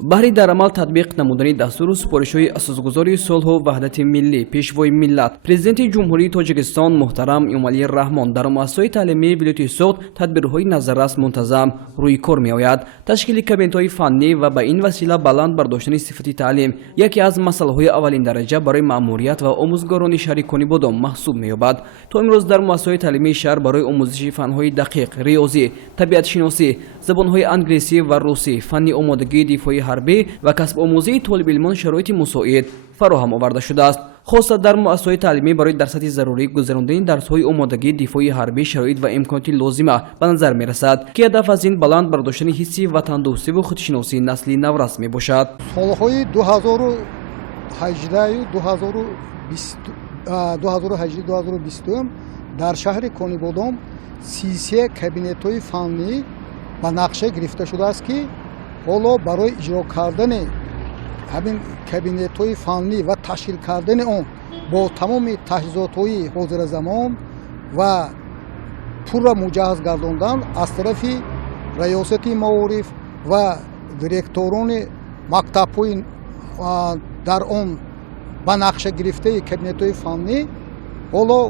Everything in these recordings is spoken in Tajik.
баҳри дар амал татбиқ намудани дастуру супоришҳои асосгузори сулҳу ваҳдати миллӣ пешвои миллат президенти ҷумҳурии Тоҷикистон муҳтарам Эмомалӣ Раҳмон дар муассисаҳои таълимии вилояти Суғд тадбирҳои назаррас мунтазам рӯи кор меояд. Ташкили кабинетҳои фаннӣ ва ба ин васила баланд бардоштани сифати таълим яке аз масъалаҳои аввалин дараҷа барои маъмурият ва омӯзгорони шаҳри Конибодом маҳсуб меёбад. То имрӯз дар муассисаҳои таълимии шаҳр барои омӯзиши фанҳои дақиқ, риёзӣ, табиатшиносӣ, забонҳои англисӣ ва русӣ, фанни омодагии дифои ҳарбӣ ва касбомӯзии толибилмон шароити мусоид фароҳам оварда шудааст. хоса дар муассисаҳои таълимӣ барои дар сатҳи зарурӣ гузарондани дарсҳои омодагии дифои ҳарбӣ шароит ва имконоти лозима ба назар мерасад ки ҳадаф аз ин баланд бардоштани ҳисси ватандӯстиву худшиносии насли наврас мебошад. солҳои 2018-2020 дар шаҳри Конибодом 33 кабинетҳои фаннӣ ба нақша гирифта шудааст ки ҳоло барои иҷро кардани ҳамин кабинетҳои фаннӣ ва ташкил кардани он бо тамоми таҷҳизотҳои ҳозиразамон ва пурра муҷаҳҳаз гардондан аз тарафи раёсати маориф ва директорони мактабҳои дар он ба нақша гирифтаи кабинетҳои фаннӣ ҳоло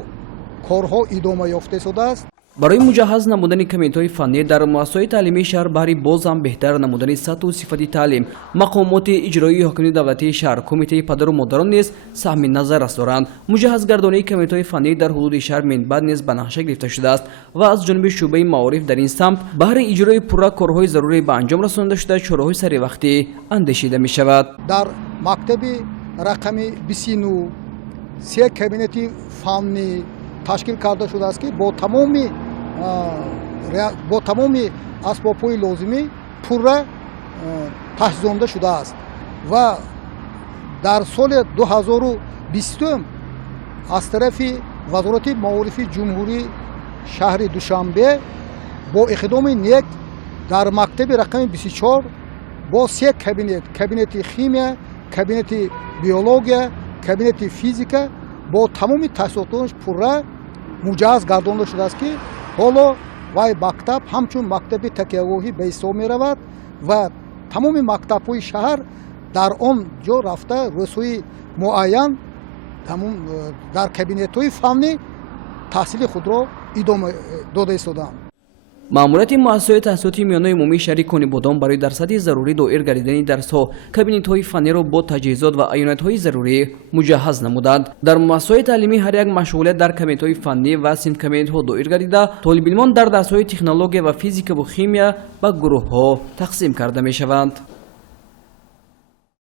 корҳо идома ёфта шудааст. барои муҷаҳҳаз намудани кабинетҳои фаннӣ дар муассисаҳои таълимии шаҳр баҳри боз ҳам беҳтар намудани сатҳу сифати таълим мақомоти иҷроии ҳокимияти давлатии шаҳр комитаи падару модарон низ саҳми назаррас доранд. муҷаҳҳазгардонии кабинетҳои фаннӣ дар ҳудуди шаҳр минбаъд низ ба нақша гирифта шудааст ва аз ҷониби шӯъбаи маориф дар ин самт баҳри иҷрои пурра корҳои зарури ба анҷом расонида шуда чораҳои саривақтӣ андешида мешавад. дар мактаби рақами 29 3 кабинети фаннӣ ташкил карда шудааст ки бо тамоми асбобҳои лозимӣ пурра таҷҳизонда шудааст ва дар соли 2020 аз тарафи вазорати маорифи ҷумҳурии шаҳри Душанбе бо иқдоми нек дар мактаби рақами 24 бо 3 кабинети химия, кабинети биология, кабинети физика бо тамоми таҳсилотонаш пурра муҷаҳҳаз гардонда шудааст ки ҳоло вай мактаб ҳамчун мактаби такягоҳӣ ба ҳисоб меравад ва тамоми мактабҳои шаҳр дар он ҷо рафта рӯзҳои муайян дар кабинетҳои фаннӣ таҳсили худро идома дода истоданд. маъмурияти муассисаҳои таҳсилоти миёнаи умумии шаҳри Конибодом барои дар сатҳи зарурӣ доир гардидани дарсҳо кабинетҳои фанниро бо таҷҳизот ва айёнатҳои зарурӣ муҷаҳҳаз намуданд. дар муассисаҳои таълимӣ ҳар як машғулият дар кабинетҳои фаннӣ ва синфкабинетҳо доир гардида толибилмон дар дарсҳои технология ва физикаву химия ба гурӯҳҳо тақсим карда мешаванд.